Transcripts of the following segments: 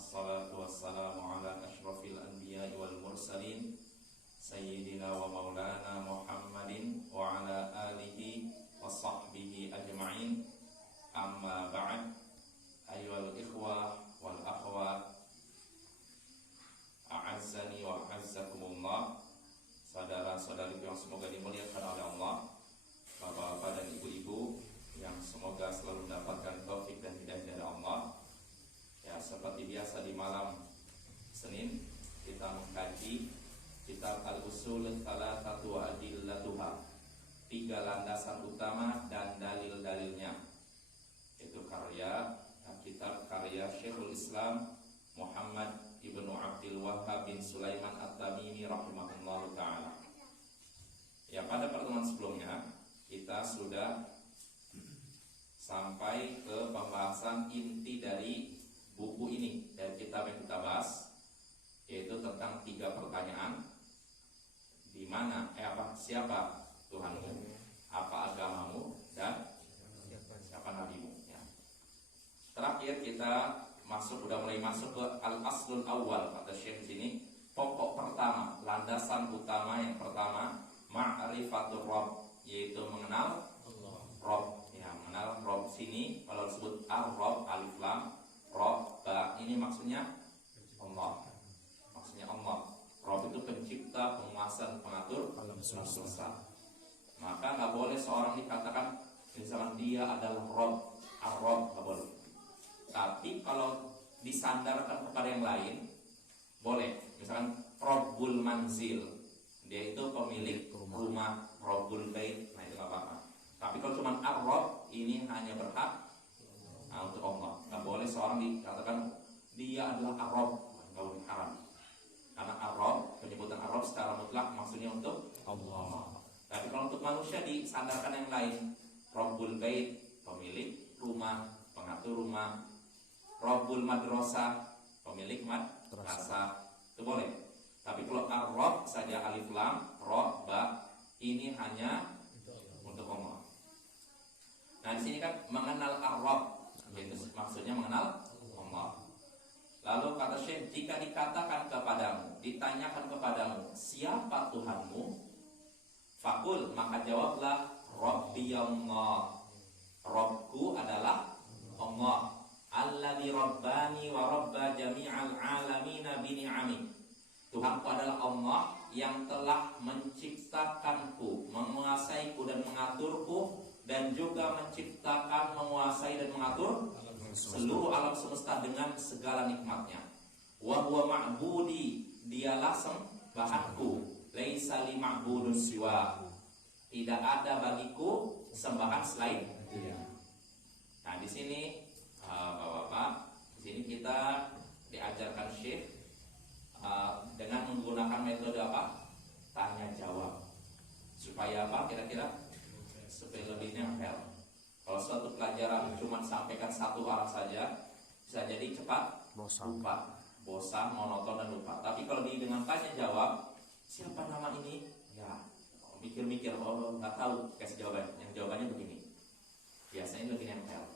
Wassalatu wassalamu ala ashrafil anbiya'i wal mursalin Sayyidina wa maulana Muhammadin wa ala alihi wa sahbihi ajma'in. Amma ba'd. Ayyuhal ikhwah wal akhwat, a'azzani wa a'azzakumullah. Saudara-saudari yang semoga dimuliakan oleh Allah, bapak-bapak dan ibu-ibu yang semoga selalu mendapatkan taufik dan hidayah dari Allah. Ya, seperti biasa di malam Senin kita mengkaji kitab Al-Usul Thalathatu wa Adillatuha, 3 landasan utama dan dalil-dalilnya. Itu kitab karya Syekhul Islam Muhammad Ibnu Abdul Wahhab bin Sulaiman At-Tamimi rahimahullahu ta'ala. Ya, pada pertemuan sebelumnya kita sudah sampai ke pembahasan inti dari buku ini, dari kitab yang kita bahas, yaitu tentang 3 pertanyaan. Di mana, siapa Tuhanmu, apa agamamu, dan siapa nabimu. Ya. Terakhir kita mulai masuk ke al-aslul awal, kata Syekh sini, pokok pertama, landasan utama yang pertama, ma'rifatur Rabb, yaitu mengenal Rabb. Ya, mengenal Rabb sini kalau disebut ar-Rabb, alif lam, Rabb, ba, ini maksudnya Allah. Maksudnya Allah. Rabb itu pencipta, penguasa, pengatur alam semesta. Maka nggak boleh seorang dikatakan misalkan dia adalah Rabb, ar-Rabb, nggak boleh. Tapi kalau disandarkan kepada yang lain boleh. Misalkan Rabbul Manzil, dia itu pemilik rumah, Rabbul Bait, nah itu nggak apa-apa. Tapi kalau cuma ar-Rabb, ini hanya berhak untuk Allah. Nggak boleh seorang dikatakan dia adalah ar-Rabb, nggak boleh, haram. Karena ar-Rabb, penyebutan ar-Rabb secara mutlak maksudnya untuk Allah. Tapi kalau untuk manusia disandarkan yang lain, Rabbul Bait, pemilik rumah, pengatur rumah, Rabbul Madrasah, pemilik madrasah, itu boleh. Tapi kalau ar-Rabb saja alif lam, ra, ba, ini hanya untuk Allah. Nah, di sini kan mengenal ar-Rabb, yaitu maksudnya mengenal Allah. Lalu kata Syekh, jika dikatakan kepadamu, ditanyakan kepadamu, siapa Tuhanmu? Fakul, maka jawablah, Rabbi Allah. Rabbku adalah Allah. Alladzi rabbani wa rabba jami'al alamina bini'ami. Tuhanku adalah Allah yang telah menciptakanku, menguasaiku dan mengaturku, dan juga menciptakan, menguasai dan mengatur seluruh alam semesta dengan segala nikmatnya. Wa huwa ma'budi, dialah sembahanku. Laisa li ma'budun siwa, tidak ada bagiku sembahan selain dia. Nah, di sini Bapak-bapak, di sini kita diajarkan Syekh dengan menggunakan metode apa? Tanya jawab. Supaya apa? Kira-kira supaya lebih nempel. Kalau suatu pelajaran cuma sampaikan satu arah saja, bisa jadi cepat lupa, bosan, monoton dan lupa. Tapi kalau dengan tanya jawab, siapa nama ini? Ya, mikir-mikir, nggak tahu, kasih jawaban. Yang jawabannya begini. Biasanya lebih nempel.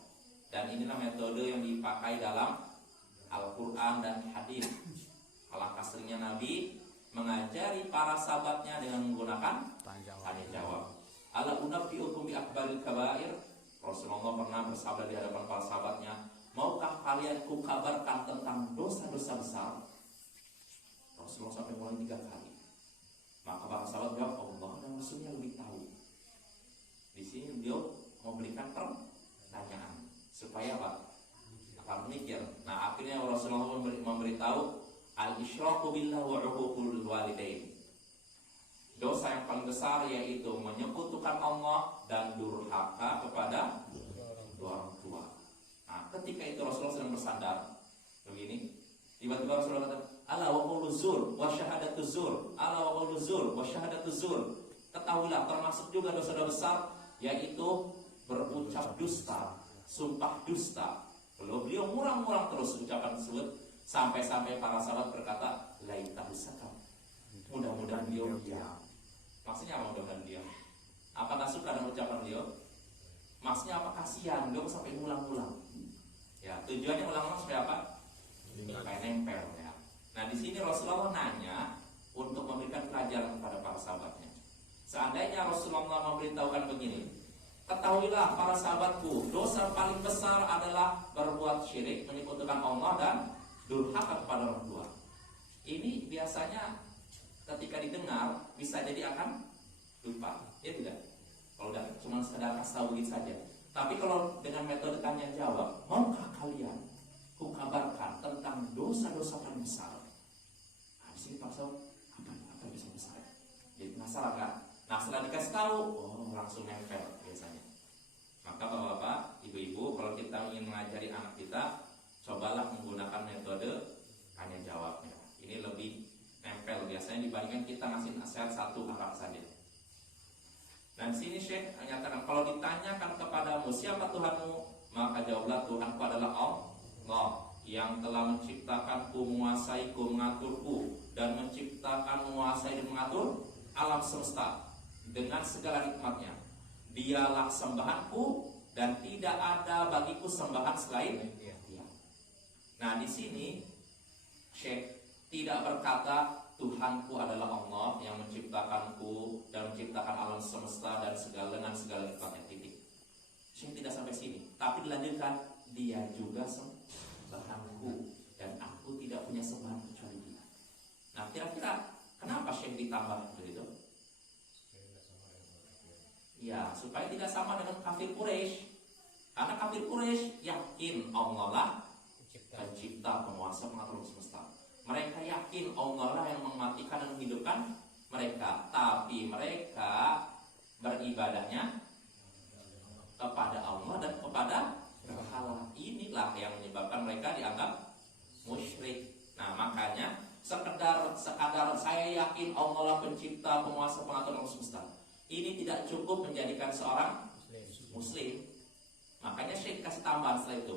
Dan inilah metode yang dipakai dalam Al-Quran dan hadis. Alangkah seringnya Nabi mengajari para sahabatnya dengan menggunakan tanya jawab. Ala unabbi'ukum bi akbaril kabair. Rasulullah pernah bersabda di hadapan para sahabatnya, maukah kalian kukabarkan tentang dosa-dosa besar? Rasulullah sampai mulai 3 kali. Maka para sahabat jawab, Allah dan Rasulnya lebih tahu. Di sini beliau memberikan pertanyaan supaya apa? Akan mikir. Nah, akhirnya Rasulullah memberitahu al-isyraku billah wa 'uququl walidain. Dosa yang paling besar yaitu menyekutukan Allah dan durhaka kepada kedua orang tua. Nah, ketika itu Rasulullah sedang bersandar begini, tiba-tiba Rasulullah kata, ala wa qawlu zur wa syahadatu zur, ala wa qawlu zur wa syahadatu zur. Ketahuilah termasuk juga dosa-dosa besar yaitu berucap dusta, sumpah dusta. Beliau ngurang-ngurang terus ucapan tersebut sampai-sampai para sahabat berkata, laitahu sakam. Mudah-mudahan beliau diam. Maksudnya apa mudah-mudahan diam? Apakah suka dengan ucapan beliau? Maksudnya apa? Kasihan beliau sampai ngulang-ngulang. Ya, tujuannya ulang-ulang supaya apa? supaya nempel ya. Nah di sini Rasulullah nanya untuk memberikan pelajaran kepada para sahabatnya. Seandainya Rasulullah memberitahukan begini, ketahuilah para sahabatku, dosa paling besar adalah berbuat syirik, menyekutukan Allah dan durhaka kepada orang tua. Ini biasanya ketika didengar bisa jadi akan lupa, ya tidak? Kalau udah cuma sekedar kasih tahu gitu saja. Tapi kalau dengan metode tanya jawab, maukah kalian kukabarkan tentang dosa-dosa paling besar? Nah, di sini Pak Saud, apa dosa besar? Jadi penasaran kan? Nah setelah dikasih tahu, oh langsung nempel biasanya. Maka bapak-bapak, ibu-ibu, kalau kita ingin mengajari anak kita, cobalah menggunakan metode tanya jawab ya. Ini lebih nempel biasanya dibandingkan kita ngasih nasihat satu arah saja. Dan sini Syekh menyatakan, kalau ditanyakan kepadamu siapa Tuhanmu, maka jawablah Tuhanku adalah Allah yang telah menciptakanku, menguasaiku, mengaturku, dan menciptakan, menguasai, dan mengatur alam semesta dengan segala nikmatnya. Dialah sembahanku dan tidak ada bagiku sembahan selain Dia. Nah di sini Syekh tidak berkata Tuhanku adalah Allah yang menciptakanku dan menciptakan alam semesta dan dengan segala nikmatnya, titik. Syekh tidak sampai sini, tapi dilanjutkan, Dia juga sembahanku dan aku tidak punya sembahan kecuali Dia. Nah kira-kira kenapa Syekh ditambah begitu? Ya, supaya tidak sama dengan kafir Quraisy. Karena kafir Quraisy yakin Allah lah pencipta, penguasa, pengatur semesta. Mereka yakin Allah lah yang mematikan dan menghidupkan mereka, tapi mereka beribadahnya kepada Allah dan kepada berhala. Inilah yang menyebabkan mereka dianggap musyrik. Nah makanya sekadar saya yakin Allah lah pencipta, penguasa, pengatur alam semesta, ini tidak cukup menjadikan seorang muslim. Makanya Syekh kasih tambahan setelah itu,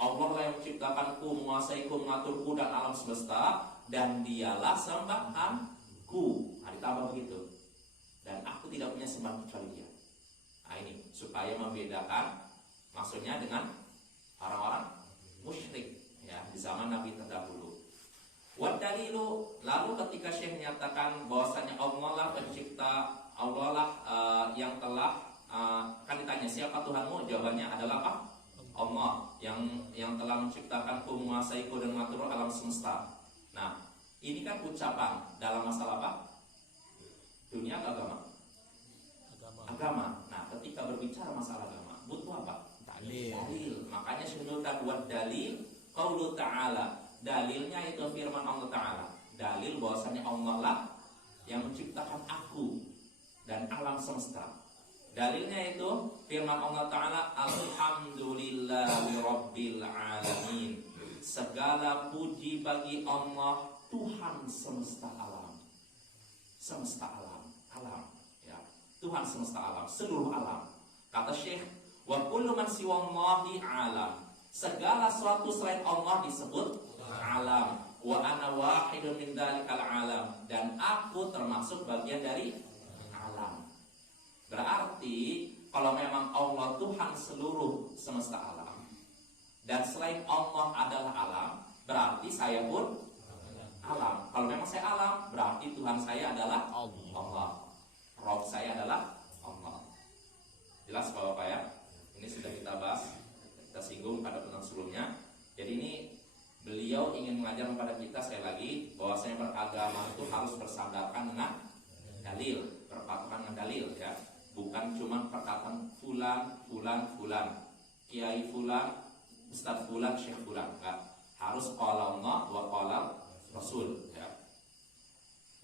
Allah lah yang menciptakanku, menguasaiku, mengaturku dan alam semesta, dan Dialah sembahanku. Nah, ditambah begitu. Dan aku tidak punya sembahan kecuali Dia. Nah ini supaya membedakan maksudnya dengan orang-orang musyrik ya di zaman Nabi terdahulu. Wadalilu, lalu ketika Syekh menyatakan bahwasanya Allah lah pencipta, Allah lah yang telah kan ditanya siapa Tuhanmu, jawabannya adalah apa? Allah yang telah menciptakanku, menguasaiku dan mengatur alam semesta. Nah, ini kan ucapan dalam masalah apa? Dunia atau agama? Agama. Nah, ketika berbicara masalah agama, butuh apa? Dalil. Makanya sebutkan buat dalil qaulu ta'ala. Dalilnya itu firman Allah Ta'ala. Dalil bahwasanya Allah lah yang menciptakan aku dan alam semesta. Dalilnya itu firman Allah Ta'ala, Alhamdulillahirabbil alamin. Segala puji bagi Allah, Tuhan semesta alam. Semesta alam, alam ya. Tuhan semesta alam, seluruh alam. Kata Syekh, wa kullu man siwallahi alam. Segala sesuatu selain Allah disebut alam. Wa ana wahidun min dalikal alam. Dan aku termasuk bagian dari alam. Berarti kalau memang Allah Tuhan seluruh semesta alam dan selain Allah adalah alam, berarti saya pun alam. Kalau memang saya alam, berarti Tuhan saya adalah Allah. Rob saya adalah Allah. Jelas Bapak ya? Ini sudah kita bahas, kita singgung pada pertemuan sebelumnya. Jadi ini beliau ingin mengajar kepada kita sekali lagi bahwasanya beragama itu harus bersandarkan dengan dalil, berpatokan dengan dalil ya. Bukan cuma perkataan fulan, kiai fulan, ustaz fulan, syekh fulan. Harus qala Allah wa qala Rasul ya.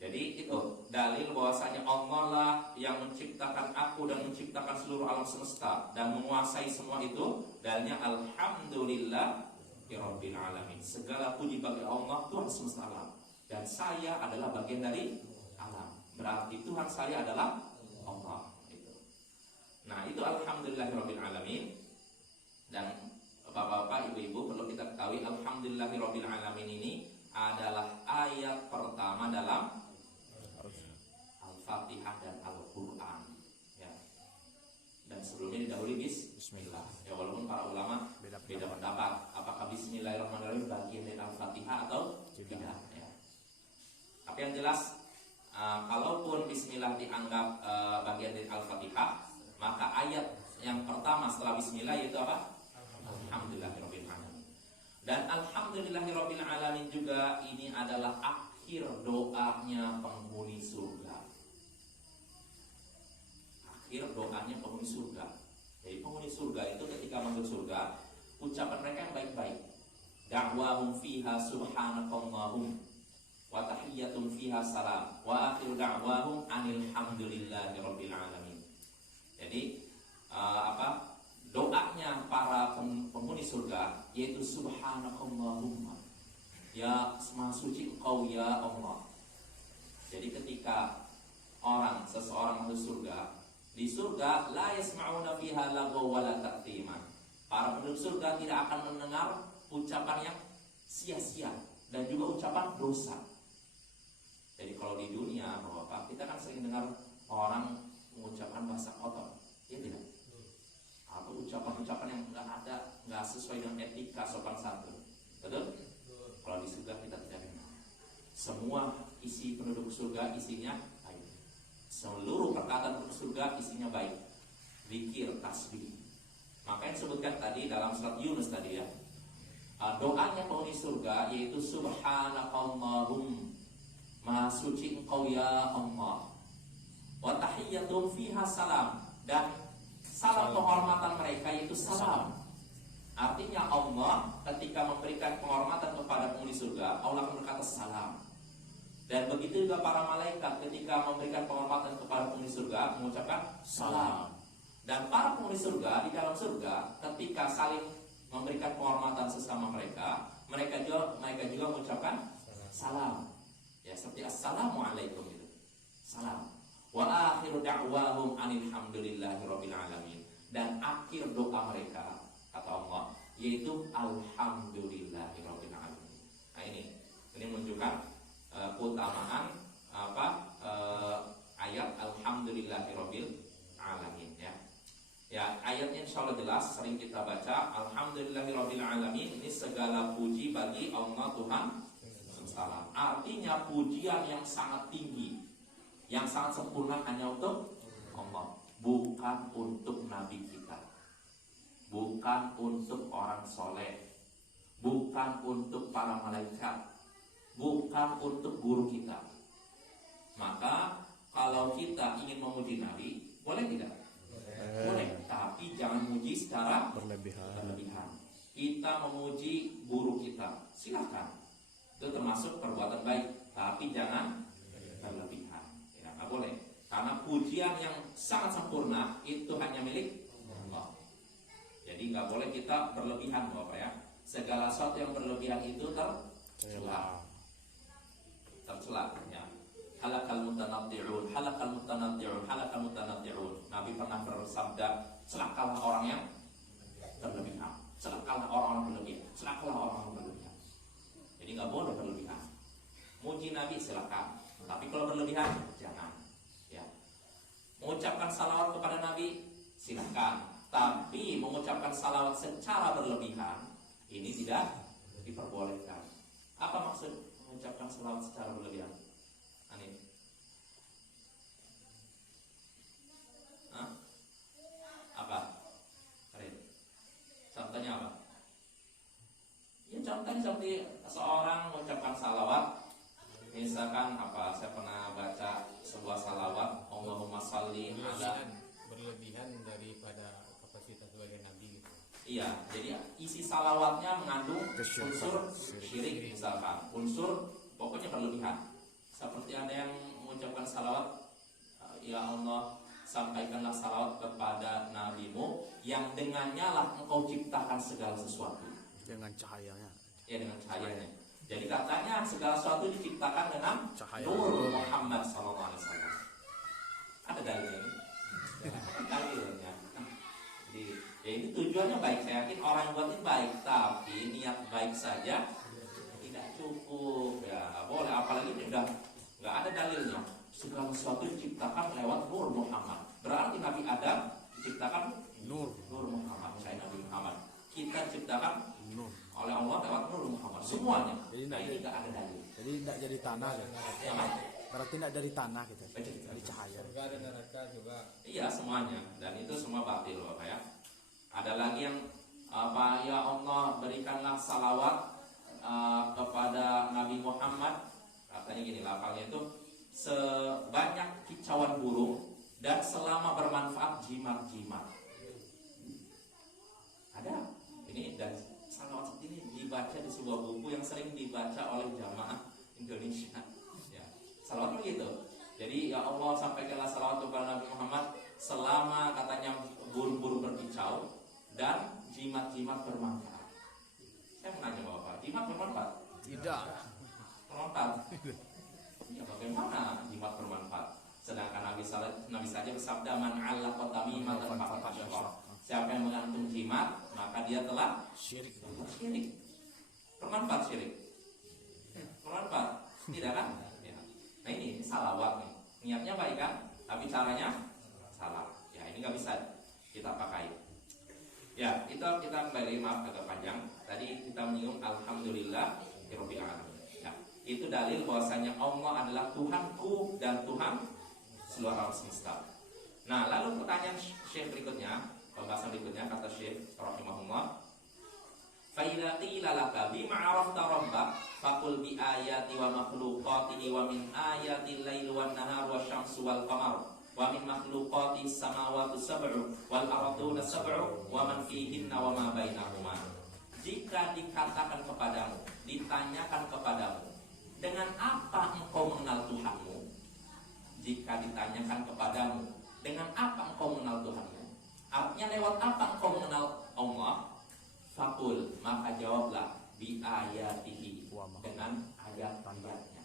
Jadi itu dalil bahwasanya Allah lah yang menciptakan aku dan menciptakan seluruh alam semesta dan menguasai semua itu. Dalilnya alhamdulillah rabbil alamin. Segala puji bagi Allah Tuhan semesta alam dan saya adalah bagian dari alam. Berarti Tuhan saya adalah Allah. Nah itu alhamdulillahirabbil alamin. Dan bapak-bapak, ibu-ibu perlu kita ketahui alhamdulillahirabbil alamin ini adalah ayat pertama dalam Al-Fatihah dan Al-Quran ya. Dan sebelumnya didahului bismillah ya, walaupun walaupun para ulama beda pendapat apakah Bismillahirrahmanirrahim bagian dari Al-Fatihah atau tidak ya. Tapi yang jelas kalaupun Bismillah dianggap bagian dari Al-Fatihah, maka ayat yang pertama setelah Bismillah yaitu apa? Alhamdulillahirabbil alamin. Dan Alhamdulillahirabbil alamin juga ini adalah akhir doanya penghuni surga. Akhir doanya penghuni surga. Jadi penghuni surga itu ketika masuk surga, ucapan mereka yang baik-baik. Da'wahum fiha subhanakallahum wa tahiyyatum fiha salam wa akhiru da'wahum anil hamdulillahirabbil alamin. Jadi doanya para penghuni surga yaitu subhanakallahumma, ya maha suci engkau ya Allah. Jadi ketika seseorang masuk surga, di surga la yasma'una fiha lagwa wala ta'thima. Para penduduk surga tidak akan mendengar ucapan yang sia-sia dan juga ucapan dosa. Jadi kalau di dunia Bapak, kita kan sering dengar orang mengucapkan bahasa kotor, ya tidak? Atau ucapan-ucapan yang nggak sesuai dengan etika sopan santun, betul? Kalau di surga kita tidak dengar. Semua isi penduduk surga isinya baik. Seluruh perkataan penduduk surga isinya baik. Zikir, tasbih. Makanya disebutkan tadi dalam surat Yunus tadi ya. Doanya penghuni surga yaitu subhanakallahum, maha suci engkau ya Allah. Wa tahiyyatum fiha salam, dan salam penghormatan mereka yaitu salam. Artinya Allah ketika memberikan penghormatan kepada penghuni surga, Allah akan berkata salam. Dan begitu juga para malaikat ketika memberikan penghormatan kepada penghuni surga mengucapkan salam. Dan para penghuni surga di dalam surga ketika saling memberikan penghormatan sesama mereka juga mengucapkan salam. Ya, seperti assalamualaikum itu. Salam. Wa akhiru da'wahum anil hamdulillahirabbil alamin. Dan akhir doa mereka kata Allah yaitu alhamdulillahirabbil alamin. Nah ini menunjukkan keutamaan ayat alhamdulillahirabbil alamin ya. Ya, ayatnya insyaallah jelas, sering kita baca. Alhamdulillahirabbil alamin, ini segala puji bagi Allah Tuhan semesta alam. Artinya pujian yang sangat tinggi, yang sangat sempurna hanya untuk Allah, bukan untuk nabi kita, bukan untuk orang soleh, bukan untuk para malaikat, bukan untuk guru kita. Maka kalau kita ingin memuji nabi, boleh tidak? Boleh, tapi jangan muji secara berlebihan. Kita memuji guru kita, silakan, itu termasuk perbuatan baik, tapi jangan berlebihan. Ya, nggak boleh. Karena pujian yang sangat sempurna itu hanya milik Allah. Jadi nggak boleh kita berlebihan, Bapak ya. Segala sesuatu yang berlebihan itu tercela. Ya. Halakal mutanatti'un, halakal mutanatti'un, halakal mutanatti'un. Nabi pernah bersabda, celakalah orang yang berlebihan, celakalah orang-orang berlebihan, celakalah orang-orang berlebihan. Jadi nggak boleh berlebihan. Muji Nabi silakan, tapi kalau berlebihan jangan. Ya. Mengucapkan salawat kepada Nabi silakan, tapi mengucapkan salawat secara berlebihan ini tidak diperbolehkan. Apa maksud mengucapkan salawat secara berlebihan? Aneh. Apa? Contohnya apa? Ya contohnya seperti seorang mengucapkan salawat. Misalkan apa? Saya pernah baca sebuah salawat, Allahumma shalli ala, berlebihan daripada kapasitas sebagai nabi gitu. Iya, jadi isi salawatnya mengandung unsur syirik misalkan, unsur pokoknya berlebihan. Seperti ada yang mengucapkan salawat, ya Allah sampaikanlah salawat kepada nabimu yang dengannya lah engkau ciptakan segala sesuatu. Dengan cahayanya. Ya, dengan cahayanya. Jadi katanya segala sesuatu diciptakan dengan cahaya nur Muhammad SAW. Ada dalilnya ini? Dalilnya. Jadi ya ini tujuannya baik. Saya yakin orang yang buat ini baik, tapi niat baik saja tidak cukup. Ya boleh, apalagi ini udah nggak ada dalilnya. Segala sesuatu diciptakan lewat nur Muhammad. Berarti Nabi Adam diciptakan Nur. Nur Muhammad, saya Nabi Muhammad. Kita ciptakan Nur. oleh Allah lewat Nur Muhammad semuanya. Jadi Nah, tidak ini nggak ada dalil. Jadi tidak jadi tanah gitu. Apa? Berarti tidak dari tanah gitu. Baca. Dari cahaya. Surga dan neraka juga. Iya semuanya, dan itu semua batil Bapak ya. Ada lagi yang apa, ya Allah berikanlah salawat kepada Nabi Muhammad, katanya gini lafalnya itu, sebanyak kicauan burung dan selama bermanfaat jimat-jimat. Ada ini, dan salawat ini dibaca di sebuah buku yang sering dibaca oleh jamaah Indonesia ya, salawat begitu. Jadi ya Allah sampaikanlah salawat kepada Nabi Muhammad selama katanya burung-burung berkicau dan jimat-jimat bermanfaat. Saya menanya Bapak, jimat bermanfaat? Tidak. Bermanfaat? Ya bagaimana jimat bermanfaat? Sedangkan Nabi saja bersabda, man 'allaqa tamimatan faqad asyrak. Siapa yang menggantung jimat, maka dia telah Syirik. syirik. Bermanfaat syirik? Bermanfaat? Tidak kan? Ya. Nah ini salawat nih. Niatnya baik kan? Tapi caranya salah. Ya ini nggak bisa kita pakai. Ya itu kita kembali, maaf agak panjang. Tadi kita menyinggung alhamdulillah rabbil alamin. Ya, itu dalil bahwasanya Allah adalah Tuhanku dan Tuhan seluruh alam semesta. Nah lalu pertanyaan Syekh berikutnya, pembahasan berikutnya kata Syekh rahimahullah, fa idza qila laka bima 'arafta rabbak faqul bi ayati wa makhluqatihi wa min ayati al-laili wan nahari wasyamsi wal qamar wa min makhluqati samawati sab'u wal arduna sab'u wa man fihinna wa ma bainahuma. Jika dikatakan kepadamu, ditanyakan kepadamu, dengan apa engkau mengenal Tuhanmu? Jika ditanyakan kepadamu, dengan apa engkau mengenal Tuhanmu? Artinya lewat apa engkau mengenal Allah? Fakul, maka jawablah bi ayatihi, dengan ayat-ayatnya.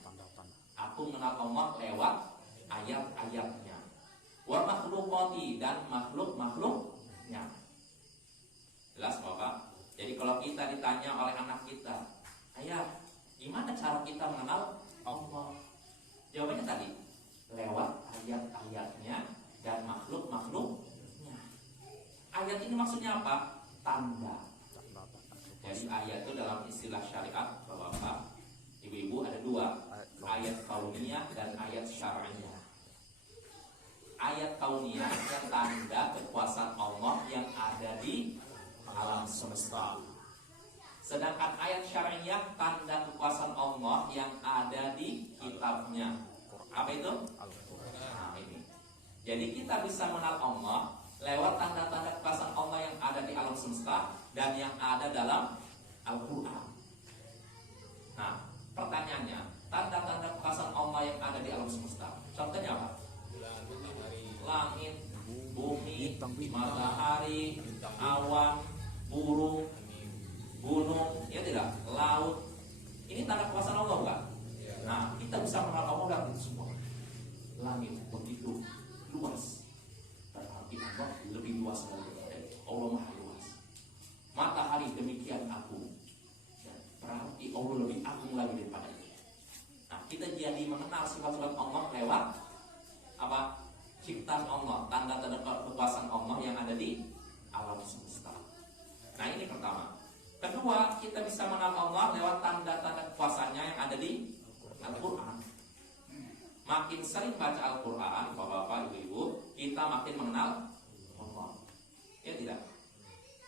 Aku mengenal Allah lewat ayat-ayatnya. Wa makhluqati, dan makhluk-makhluknya. Jelas Bapak? Jadi kalau kita ditanya oleh anak kita, ayah, gimana cara kita mengenal Allah? Jawabannya tadi, lewat ayat-ayatnya dan makhluk-makhluknya. Ayat ini maksudnya apa? Tanda. Jadi ayat itu dalam istilah syariat Bapak, Ibu-ibu, ada dua, ayat kauniyah dan ayat syar'iyah. Ayat kauniyah yang tanda kekuasaan Allah yang ada di alam semesta. Sedangkan ayat syar'iyah tanda kekuasaan Allah yang ada di kitabnya. Apa itu? Nah, ini. Jadi kita bisa mengenal Allah lewat tanda-tanda kekuasaan Allah yang ada di alam semesta dan yang ada dalam Al-Quran. Nah, pertanyaannya, tanda-tanda kekuasaan Allah yang ada di alam semesta, contohnya apa? Langit, bumi, matahari, awan, burung, gunung, ya tidak, laut. Ini tanda kekuasaan Allah enggak? Nah, kita bisa mengenal Allah dari itu semua. Langit begitu luas, berarti Allah lebih luas dari kita. Allah maha luas. Matahari demikian agung, berarti Allah lebih agung lagi daripada itu. Nah, kita jadi mengenal sifat-sifat Allah lewat apa? Ciptaan Allah, tanda-tanda kekuasaan Allah yang ada di alam semesta. Nah ini pertama. Kedua, kita bisa mengenal Allah lewat tanda-tanda kekuasaannya yang ada di Al-Quran. Makin sering baca Al-Quran, bapak-bapak, ibu-ibu, kita makin mengenal Allah. Ya tidak?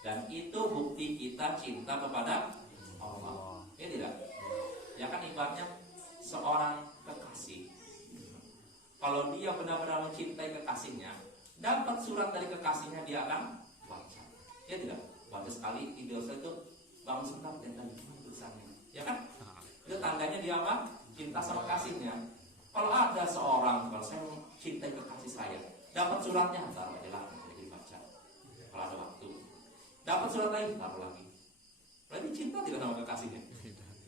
Dan itu bukti kita cinta kepada Allah. Ya tidak? Ya kan ibaratnya seorang kekasih. Kalau dia benar-benar mencintai kekasihnya, dapat surat dari kekasihnya, dia akan baca. Ya tidak? Baca sekali, tidur saya itu bangun sebentar dan tadi tulisannya. Ya kan? Itu tandanya dia apa? Cinta sama kasihnya. Kalau ada seorang, kalau saya mencintai kekasih saya, dapat suratnya, taruh aja lah, jadi baca. Kalau ada waktu, dapat surat lagi, taruh lagi. Berarti cinta tidak sama kekasihnya.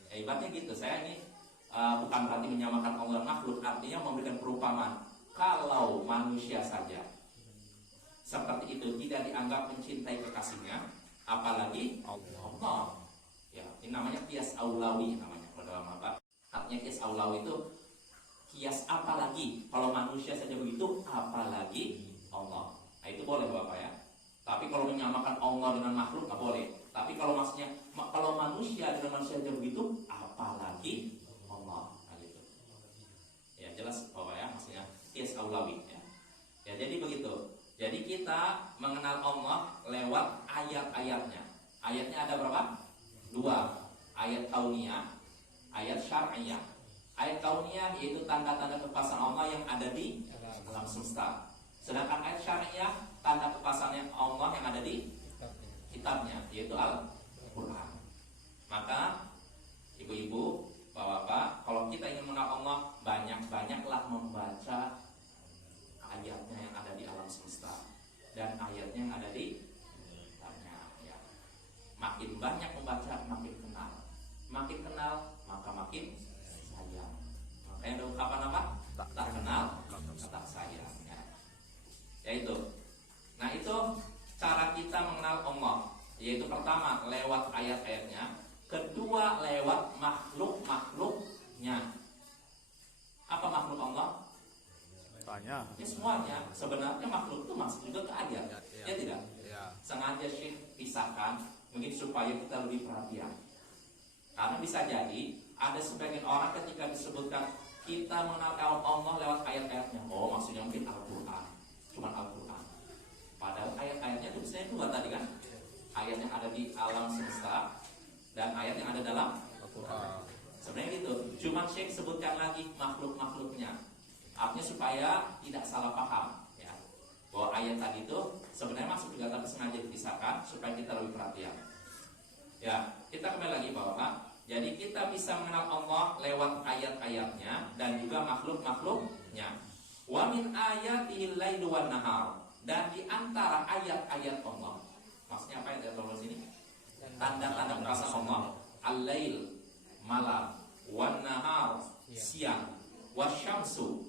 Ya, ibaratnya gitu. Saya ini bukan berarti menyamakan Allah dan makhluk, artinya memberikan perumpamaan. Kalau manusia saja seperti itu tidak dianggap mencintai kekasihnya, apalagi Allah. Ya, ini namanya kias aulawi namanya. Kalau dalam apa? Artinya kias aulawi itu kias apalagi. Kalau manusia saja begitu, apalagi Allah. Nah, itu boleh Bapak ya. Tapi kalau menyamakan Allah dengan makhluk nggak boleh. Tapi kalau maksudnya kalau manusia dengan manusia aja begitu, apalagi Allah. Nah, gitu. Ya jelas bahwa ya maksudnya kias aulawi ya. Ya jadi begitu. Jadi kita mengenal Allah lewat ayat-ayatnya. Ayatnya ada berapa? 2. Ayat kauniyah, ayat syar'iyah. Ayat kauniyah yaitu tanda-tanda kekuasaan Allah yang ada di alam semesta. Sedangkan ayat syar'iyah tanda kekuasaan Allah yang ada di kitabnya, yaitu Al-Quran. Maka ibu-ibu, bapak-bapak, kalau kita ingin mengenal Allah, banyak-banyaklah membaca ayatnya yang ada di alam semesta dan ayatnya yang ada di kitabnya ya. Makin banyak membaca, makin kenal. Makin kenal, maka makin sayang. Makanya ada ungkapan apa? Tak kenal, tak sayang ya. Yaitu. Nah itu cara kita mengenal Allah. Yaitu pertama lewat ayat-ayatnya, kedua lewat makhluk-makhluknya. Apa makhluk Allah? Tanya. Ya semuanya. Sebenarnya makhluk itu masuk juga ke ayat. Ya tidak? Ya. Sengaja Syekh pisahkan mungkin supaya kita lebih perhatian. Karena bisa jadi ada sebagian orang ketika disebutkan kita mengenal Allah lewat ayat-ayatnya. Oh maksudnya mungkin Al-Quran. Cuma Al-Quran. Padahal ayat-ayatnya itu misalnya 2 tadi kan. Ayat yang ada di alam semesta dan ayat yang ada dalam Al-Quran. Sebenarnya gitu. Cuma Syekh sebutkan lagi makhluk-makhluknya. Artinya supaya tidak salah paham ya. Bahwa ayat tadi itu sebenarnya masuk juga tapi sengaja dipisahkan supaya kita lebih perhatian. Ya, kita kembali lagi bahwa jadi kita bisa mengenal Allah lewat ayat-ayatnya dan juga makhluk-makhluknya. Wa min ayatihil lailu wan nahar. Dan di antara ayat-ayat Allah, maksudnya apa yang Allah sini? Tanda-tanda kekuasaan Allah. Al-lail, malam, wan nahar, siang, wasyamsu,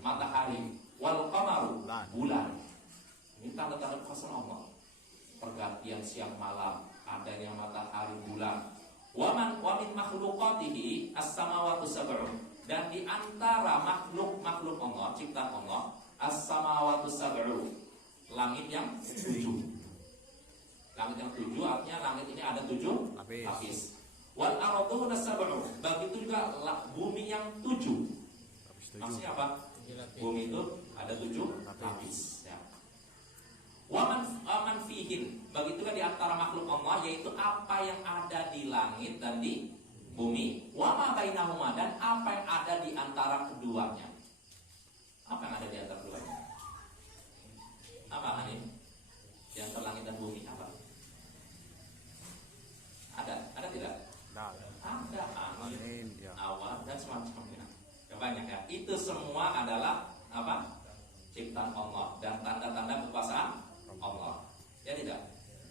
matahari, wal qamaru, bulan. Ini tanda-tanda kekuasaan Allah. Pergantian siang malam, adanya matahari, bulan. Wa min makhluqatihi as-samawati sab'u. Dan di antara makhluk-makhluk Allah, ciptaan Allah, as-samawati sab'u. Langit yang 7. Langit yang 7 artinya langit ini ada 7 lapis. Wal ardhu sab'u. Begitu juga bumi yang 7. Maksudnya apa? Bumi itu ada 7 lapis ya. Waman fihin. Begitu juga di antara makhluk Allah yaitu apa yang ada di langit dan di bumi. Wama bainahuma dan apa yang ada di antara keduanya. Apa yang ada di antara keduanya? Apa Hanif? Di antara langit dan bumi apa? Ada tidak? Ada angin, awan dan semacamnya. Ya banyak ya. Itu semua adalah apa? Ciptaan Allah dan tanda-tanda kekuasaan Allah. Ya tidak?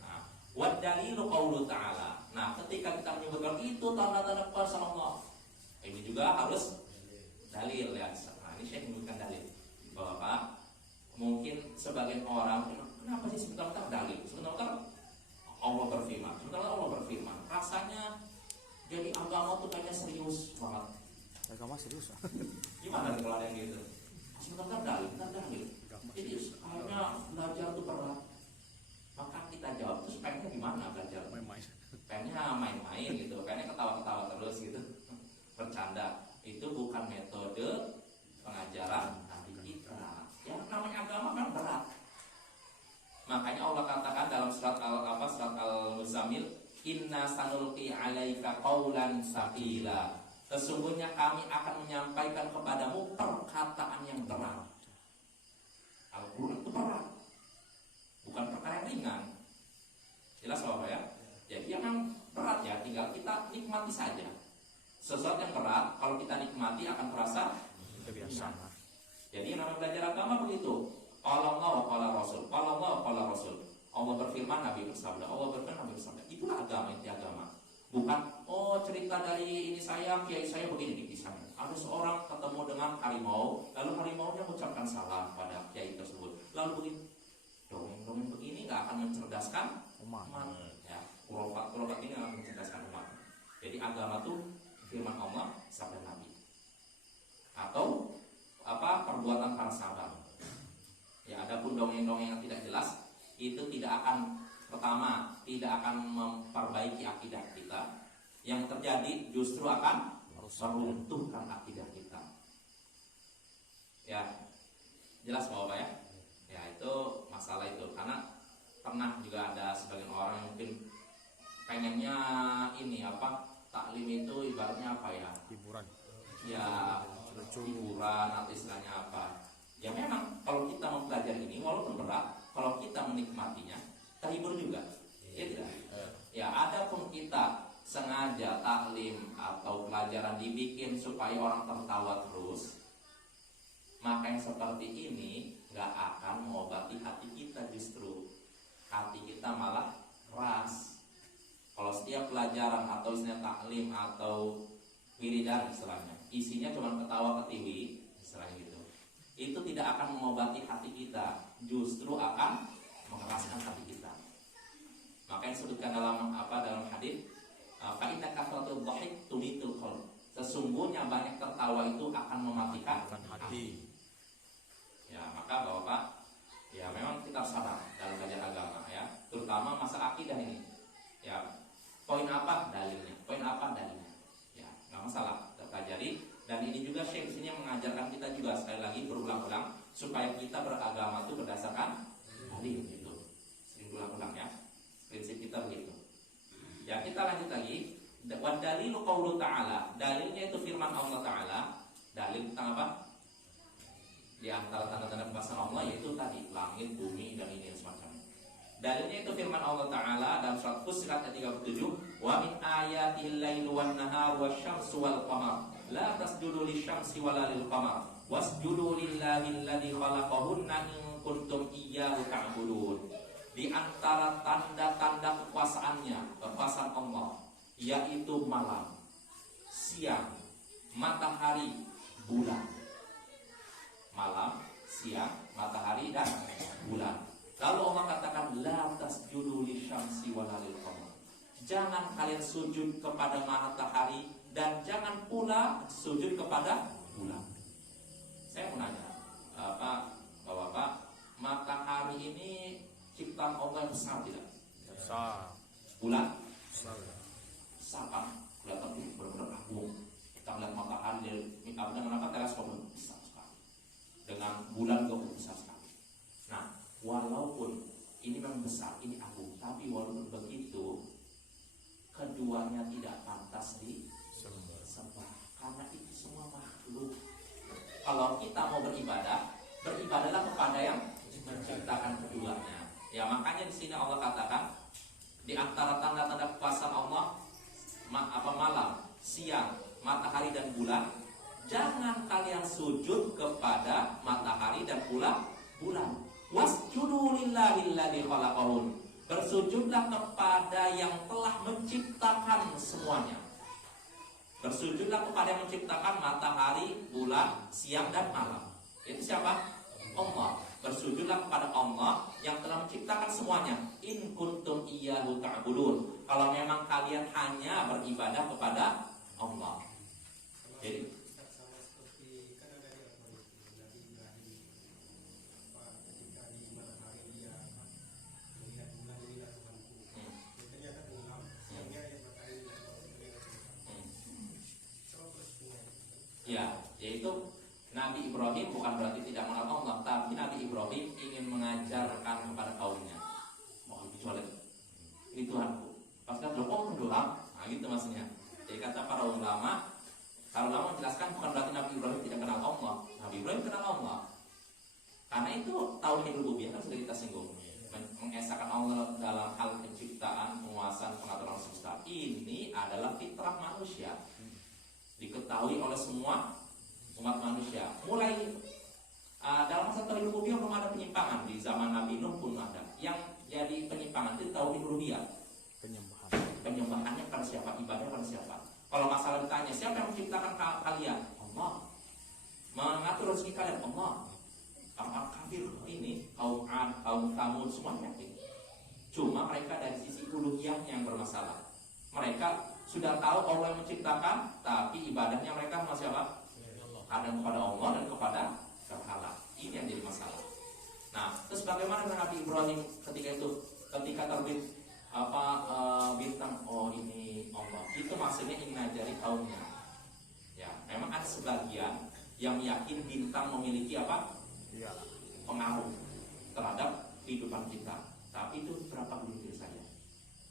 Nah, wa dalilu qaulu ta'ala. Nah, ketika kita menyebutkan itu tanda-tanda kekuasaan Allah, ini juga harus dalil ya. Nah, ini saya menyebutkan dalil. Bahwa mungkin sebagian orang kenapa sih sebentar-bentar dalil? Sebentar-bentar Allah berfirman. Sebentar Allah berfirman. Rasanya jadi agama tuh kayaknya serius banget. Agama serius. Gimana kalau ada yang gitu? Sebentar dalil, dalil. Jadi kayaknya belajar tuh berat. Maka kita jawab terus pengennya gimana belajar? Pengennya main-main gitu, pengennya ketawa-ketawa terus gitu, bercanda. Itu bukan metode pengajaran Nabi kita. Ya namanya agama kan berat. Makanya Allah katakan dalam surat Al-Muzammil, Inna sanulqi 'alaika qaulan tsaqila. Sesungguhnya kami akan menyampaikan kepadamu perkataan yang berat. Al-Quran itu berat, bukan perkara yang ringan. Jelas Bapak ya? Jadi yang berat ya, tinggal kita nikmati saja. Sesuatu yang berat, kalau kita nikmati akan terasa ringan. Jadi yang namanya belajar agama begitu. Qala Allah wa qala Rasul. Qala Allah wa qala Rasul. Allah berfirman, Nabi bersabda. Allah berfirman, Nabi bersabda. Itulah agama, inti agama. Bukan, oh cerita dari ini saya, kiai saya begini nih kisahnya. Ada seorang ketemu dengan harimau, lalu harimaunya mengucapkan salam pada kiai tersebut. Lalu begini, dongeng-dongeng begini nggak akan mencerdaskan umat. Ya, kurofat ini akan mencerdaskan umat. Jadi agama tuh firman Allah, sabda Nabi. Atau apa perbuatan para sahabat. Ya, adapun dongeng-dongeng yang tidak jelas, itu tidak akan, pertama, tidak akan memperbaiki akidah kita. Yang terjadi justru akan meruntuhkan akidah kita. Ya, jelas Bapak ya? Ya, itu masalah itu. Karena pernah juga ada sebagian orang yang mungkin pengennya ini taklim itu ibaratnya Hiburan. Ya, hiburan atau istilahnya ya memang kalau kita mempelajari ini walaupun berat, kalau kita menikmatinya terhibur juga, ya tidak? Ya, adapun kita sengaja taklim atau pelajaran dibikin supaya orang tertawa terus, maka yang seperti ini gak akan mengobati hati kita, justru hati kita malah keras. Kalau setiap pelajaran atau istilahnya taklim atau wiridan istilahnya, isinya cuma ketawa ketiwi istilahnya gitu, itu tidak akan mengobati hati kita, justru akan mengeraskan hati kita. Makanya disebutkan dalam hadis, fa inna kathratul dhahik tumitul qalb. Sesungguhnya banyak tertawa itu akan mematikan hati. Ya, maka Bapak, ya memang kita harus sabar dalam belajar agama ya, terutama masa akidah ini. Ya, poin apa dalilnya? Poin apa dalilnya? Ya, nggak masalah kita pelajari. Dan ini juga Syekh sini mengajarkan kita juga sekali lagi berulang-ulang supaya kita beragama itu berdasarkan dalil gitu. Sering ulang-ulang ya. Prinsip kita begitu. Ya, kita lanjut lagi. Wa dalilu qaulu ta'ala. Dalilnya itu firman Allah Ta'ala. Dalil tentang apa? Di antara tanda-tanda kuasa Allah yaitu tadi langit, bumi dan ini semacamnya. Dalilnya itu firman Allah Ta'ala dalam surat Fussilat ayat 37, wa min ayatil lailu wan nahar wasyamsu wal qamar la tasjudu lisyamsi wala lil qamar wasjudu lillahi alladzi khalaqahunna in kuntum iyyahu ta'budun. Di antara tanda-tanda kekuasaan Allah yaitu malam, siang, matahari, bulan. Malam, siang, matahari dan bulan. Lalu Allah katakan la tasjudu lisyamsi wala lil qamar. Jangan kalian sujud kepada matahari dan jangan pula sujud kepada bulan. Saya mau nanya, Bapak, matahari ini ciptaan Allah yang besar tidak? Besar. Bulan? Besar. Besar kan? Kelihatan benar-benar agung. Kita melihat matahari dengan teleskop besar sekali. Dengan bulan juga besar sekali. Nah, walaupun ini memang besar, ini agung, tapi walaupun begitu, keduanya tidak pantas disembah karena itu semua makhluk. Kalau kita mau beribadah, beribadahlah kepada yang menciptakan keduanya. Ya, makanya di sini Allah katakan di antara tanda-tanda kekuasaan Allah malam, siang, matahari dan bulan, jangan kalian sujud kepada matahari dan bulan. Wasjudu lillahi alladzi khalaqahun. Bersujudlah kepada yang telah menciptakan semuanya. Bersujudlah kepada yang menciptakan matahari, bulan, siang dan malam. Itu siapa? Allah. Bersujudlah kepada Allah yang telah menciptakan semuanya. In kuntum iyyahu ta'budun. Kalau memang kalian hanya beribadah kepada Allah. Jadi ya, yaitu Nabi Ibrahim bukan berarti tidak mengenal Allah, tapi Nabi Ibrahim ingin mengajarkan kepada kaumnya. Mohon kecuali ini Tuhanku. Pas kan doang, nah gitu maksudnya. Jadi kata para ulama menjelaskan bukan berarti Nabi Ibrahim tidak kenal Allah. Nabi Ibrahim kenal Allah. Karena itu tauhid rububiyah kan sudah kita singgung. Mengesahkan Allah dalam hal penciptaan, penguasaan, pengaturan semesta. Ini adalah fitrah manusia. Diketahui oleh semua umat manusia. Mulai dalam masa tauhid rububiyah belum ada penyimpangan. Di zaman Nabi Nuh pun ada. Yang jadi penyimpangan itu tauhid rububiyah. Penyembahannya pada siapa? Ibadah pada siapa? Kalau masalah ditanya siapa yang menciptakan kalian? Allah. Mengatur rezeki kalian? Allah. Orang kafir ini kaum Ad, kaum Tsamud semuanya yakin. Cuma mereka dari sisi uluhiyahnya yang bermasalah. Mereka sudah tahu Allah yang menciptakan, tapi ibadahnya mereka masih apa? Kadang kepada Allah dan kepada berhala. Ini yang jadi masalah. Nah, terus bagaimana dengan Nabi Ibrahim ketika terbit bintang? Oh, ini Allah. Itu maksudnya ingin ngajari kaumnya. Ya, memang ada sebagian yang yakin bintang memiliki Iya. pengaruh terhadap kehidupan kita. Tapi itu berapa butir saja.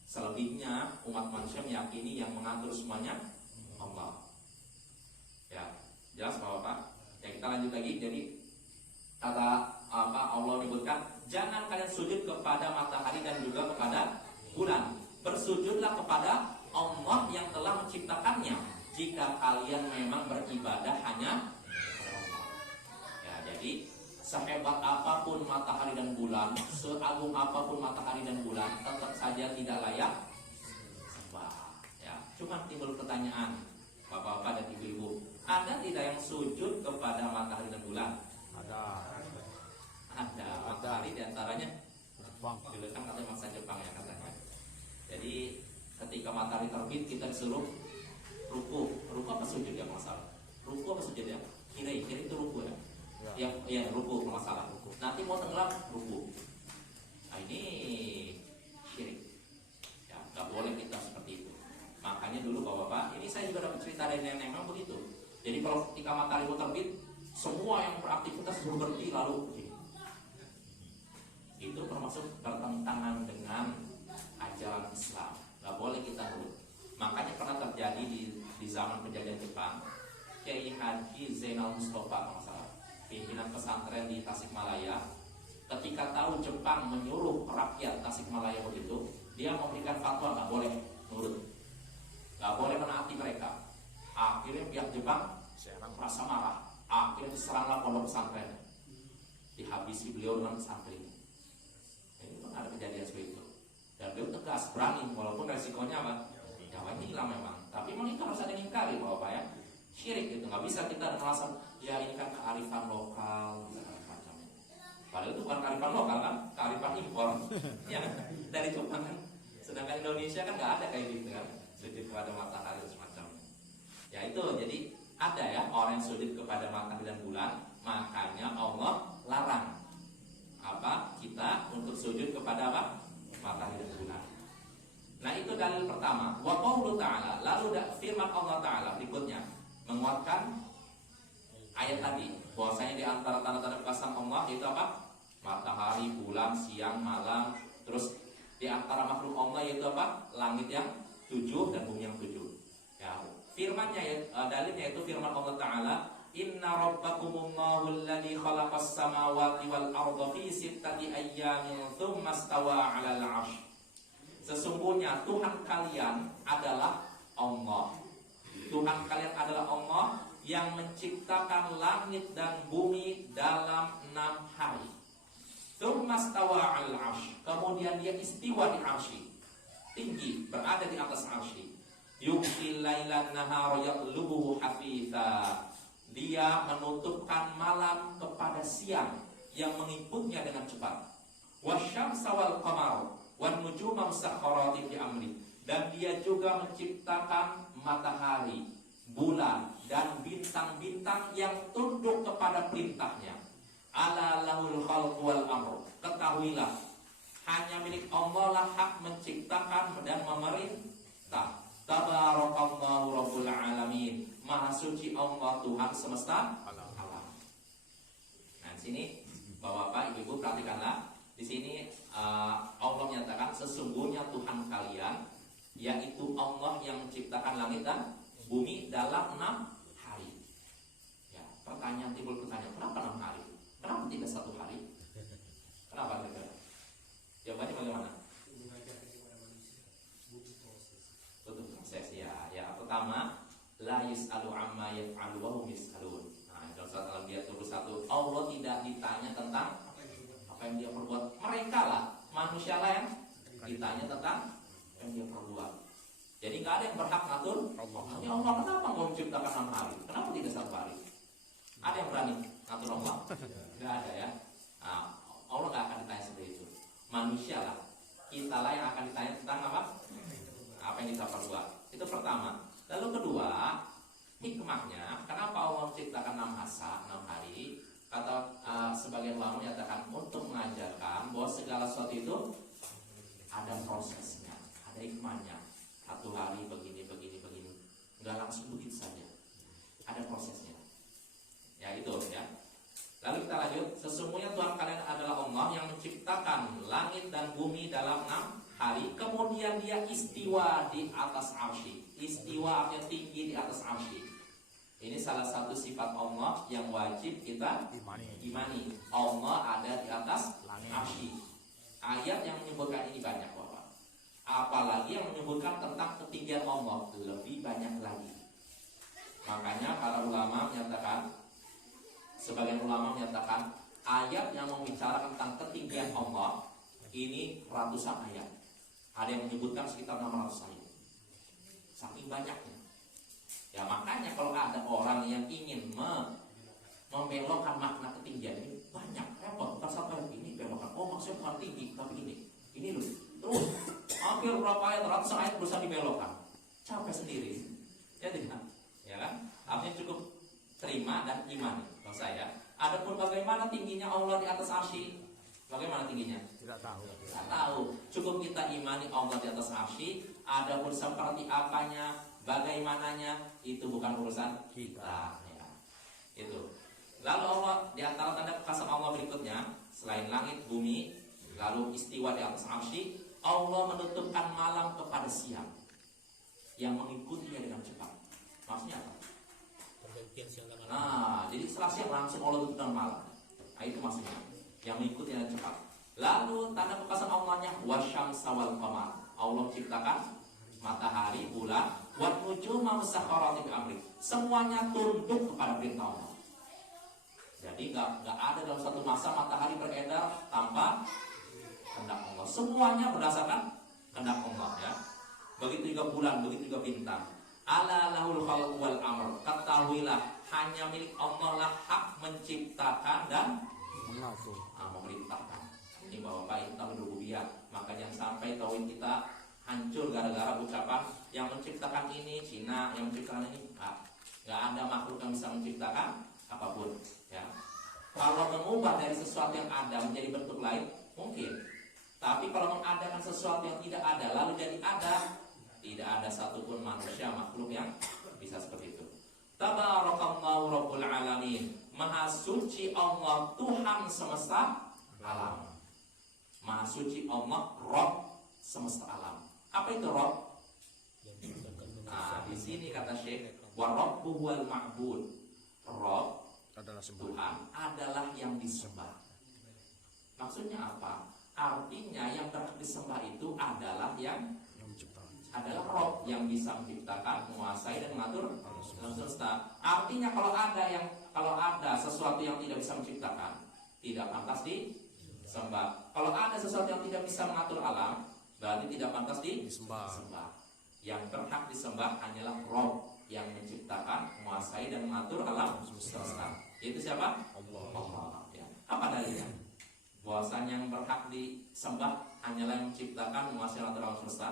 Selebihnya umat manusia meyakini yang mengatur semuanya Allah. Ya, jelas Bapak? Ya, kita lanjut lagi. Jadi kata Allah menyebutkan, jangan kalian sujud kepada matahari dan juga kepada bulan. Bersujudlah kepada Allah yang telah menciptakannya. Jika kalian memang beribadah hanya kepada Allah. Ya, jadi sehebat apapun matahari dan bulan, seagung apapun matahari dan bulan, tetap saja tidak layak sembah. Ya, cuma timbul pertanyaan, bapak-bapak dan ibu-ibu, ada tidak yang sujud kepada matahari dan bulan? Ada. Ada. Matahari diantaranya Jepang. dulu kan katanya masa Jepang ya katanya. Jadi ketika matahari terbit kita disuruh ruku apa sujud ya masalah? Ruku apa sujud ya? Kiri itu ruku ya. Ya ruku masalah. Nanti mau tenggelam ruku. Nah ini syirik. Ya nggak boleh kita seperti itu. Makanya dulu bapak-bapak, ini saya juga dapat cerita dari nenek memang begitu. Jadi kalau ketika matahari mau terbit, semua yang beraktivitas suruh berhenti lalu itu termasuk bertentangan dengan ajaran Islam. Gak boleh kita nurut. Makanya pernah terjadi di zaman penjajahan Jepang, Kiai Haji Zainal Mustafa kalau salah, pimpinan pesantren di Tasikmalaya, ketika tahu Jepang menyuruh rakyat Tasikmalaya begitu, dia memberikan fatwa gak boleh nurut, gak boleh menaati mereka. Akhirnya pihak Jepang merasa marah. Akhirnya diseranglah pondok pesantren, dihabisi beliau dengan santri. Ini pun ada kejadian seperti itu. Dan beliau tegas, berani, walaupun resikonya apa? Nyawanya hilang memang. Tapi memang itu harus ada yang ingkari Bapak ya. Syirik itu nggak bisa kita dengan alasan ya ini kan kearifan lokal macam itu. Padahal itu bukan kearifan lokal kan, kearifan impor. Ya dari Jepang kan. Sedangkan Indonesia kan nggak ada kayak gitu kan. Sujud kepada matahari dan semacamnya. Ya itu jadi ada ya orang yang sujud kepada matahari dan bulan, makanya Allah larang kita untuk sujud kepada matahari dan bulan. Nah itu dalil pertama. Wa qaulu ta'ala, lalu firman Allah Ta'ala berikutnya menguatkan ayat tadi, bahwasanya di antara tanda-tanda kekuasaan Allah itu matahari, bulan, siang, malam. Terus di antara makhluk Allah yaitu langit yang 7 dan bumi yang 7. Ya, firmannya dalilnya itu firman Allah Ta'ala, inna rabbakumullahu alladhi khalaqas samawati wal arda fi sittati ayyamin tsumma stawa 'alal 'arsy. Sesungguhnya Tuhan kalian adalah Allah. Tuhan kalian adalah Allah yang menciptakan langit dan bumi dalam 6 hari. Tsumma stawa 'alal 'arsy. Kemudian dia istiwa di 'arsy. Tinggi, berada di atas 'arsy. Yughsil lailan nahara yatlubuhu hafitha. Dia menutupkan malam kepada siang yang mengikutnya dengan cepat. Wasyamsa wal qamar wan nujuma musakhkharatin bi amri. Dan dia juga menciptakan matahari, bulan dan bintang-bintang yang tunduk kepada perintahnya. Ala lahul khalqu wal amr. Ketahuilah, hanya milik Allah lah hak menciptakan dan memerintah. Tabarakallahu rabbul alamin. Maha suci Allah Tuhan semesta alam. Nah, di sini Bapak-bapak, Ibu-ibu perhatikanlah. Di sini Allah menyatakan sesungguhnya Tuhan kalian, yaitu Allah yang menciptakan langit dan bumi dalam 6 hari. Ya, timbul pertanyaan, kenapa 6 hari? Kenapa tidak 1 hari? Kenapa kira-kira? Jawabannya bagaimana? Butuh proses ya. Ya, pertama, la yus'alu amma yaf'alu wa hum yus'alun. Nah, dalam surat Al-Anbiya 21, Allah tidak ditanya tentang apa yang dia perbuat. Mereka lah, manusia lah yang ditanya tentang apa yang dia perbuat. Jadi nggak ada yang berhak ngatur Allah. Ya Allah, kenapa mau menciptakan 6 hari? Kenapa tidak 1 hari? Ada yang berani ngatur Allah? Nggak ada ya. Nah, Allah nggak akan ditanya seperti itu. Manusia lah, kita lah yang akan ditanya tentang apa yang kita perbuat. Itu pertama. Lalu kedua, hikmahnya, kenapa Allah menciptakan 6 hari? atau sebagian ulama menyatakan untuk mengajarkan bahwa segala sesuatu itu ada prosesnya, ada hikmahnya. 1 hari begini, nggak langsung begitu saja, ada prosesnya. Ya itu ya. Lalu kita lanjut. Sesungguhnya Tuhan kalian adalah Allah yang menciptakan langit dan bumi dalam 6 hari. Kemudian Dia istiwa di atas arsy. Istiwa artinya tinggi di atas arsy. Ini salah satu sifat Allah yang wajib kita imani. Allah ada di atas arsy. Ayat yang menyebutkan ini banyak, Bapak. Apalagi yang menyebutkan tentang ketinggian Allah lebih banyak lagi. Makanya para ulama menyatakan, sebagian ulama menyatakan ayat yang membicarakan tentang ketinggian Allah ini ratusan ayat. Ada yang menyebutkan sekitar 600 ayat. Saking banyaknya. Ya makanya kalau ada orang yang ingin membelokkan makna ketinggian ini banyak, repot. Bukan satu ayat ini belokkan. Oh maksudnya bukan tinggi tapi ini loh. Terus hampir berapa ayat, ratusan ayat berusaha dibelokkan. Capek sendiri. Ya tidak. Ya kan? Artinya cukup terima dan imani. Kalau saya, adapun bagaimana tingginya Allah di atas arsy, bagaimana tingginya? Tidak tahu. Tidak tahu. Cukup kita imani Allah di atas arsy. Adapun seperti apanya, bagaimananya, itu bukan urusan kita. Ya. Itu. Lalu Allah di antara tanda kekuasaan Allah berikutnya, selain langit, bumi, lalu istiwa di atas arsy, Allah menutupkan malam kepada siang yang mengikutinya dengan cepat. Maksudnya apa? Nah, jadi setelah siang langsung Allah tutupkan malam. Nah, itu maksudnya yang mengikuti dengan cepat. Lalu tanda kekuasaan Allahnya wasyamsa wal qamar. Allah menciptakan matahari, bulan, wan nujuma musakharati bi amri. Semuanya tunduk kepada perintah Allah. Jadi nggak ada dalam satu masa matahari beredar tanpa kehendak Allah. Semuanya berdasarkan kehendak Allah ya. Begitu juga bulan, begitu juga bintang. Ala lahul khalq wal amr. Ketahuilah hanya milik Allah lah hak menciptakan dan memerintahkan. Ini Bapak itu tauhid rububiyah. Maka jangan sampai tauhid kita hancur gara-gara ucapan yang menciptakan ini Cina, yang menciptakan ini. Nggak ada makhluk yang bisa menciptakan apapun. Ya. Kalau mengubah dari sesuatu yang ada menjadi bentuk lain mungkin. Tapi kalau mengadakan sesuatu yang tidak ada lalu jadi ada, tidak ada satupun manusia makhluk yang bisa seperti itu. Tabarakallahu rabbul alamin. Maha suci Allah Tuhan semesta alam. Maha suci Allah Rabb semesta alam. Apa itu Rabb? Nah, di sini kata Syekh, wa rabbu huwal ma'bud. Rabb adalah Tuhan adalah yang disembah. Maksudnya apa? Artinya yang berhak disembah itu adalah yang adalah Rob yang bisa menciptakan, menguasai dan mengatur alam semesta. Artinya kalau ada sesuatu yang tidak bisa menciptakan, tidak pantas disembah. Kalau ada sesuatu yang tidak bisa mengatur alam, berarti tidak pantas disembah. Yang berhak disembah hanyalah Rob yang menciptakan, menguasai dan mengatur alam semesta. Itu siapa? Allah. Ya. Apa dalilnya? Bahwasanya yang berhak disembah hanyalah yang menciptakan, menguasai dan mengatur alam semesta.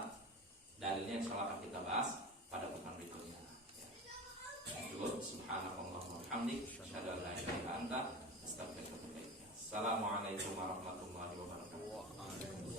Dalilnya insya Allah akan kita bahas pada pertemuan berikutnya. Cukup. Subhanallah wa bihamdik. Asyhadu an la ilaha illa anta astaghfiruka wa atubu ilaik. Assalamualaikum warahmatullahi wabarakatuh.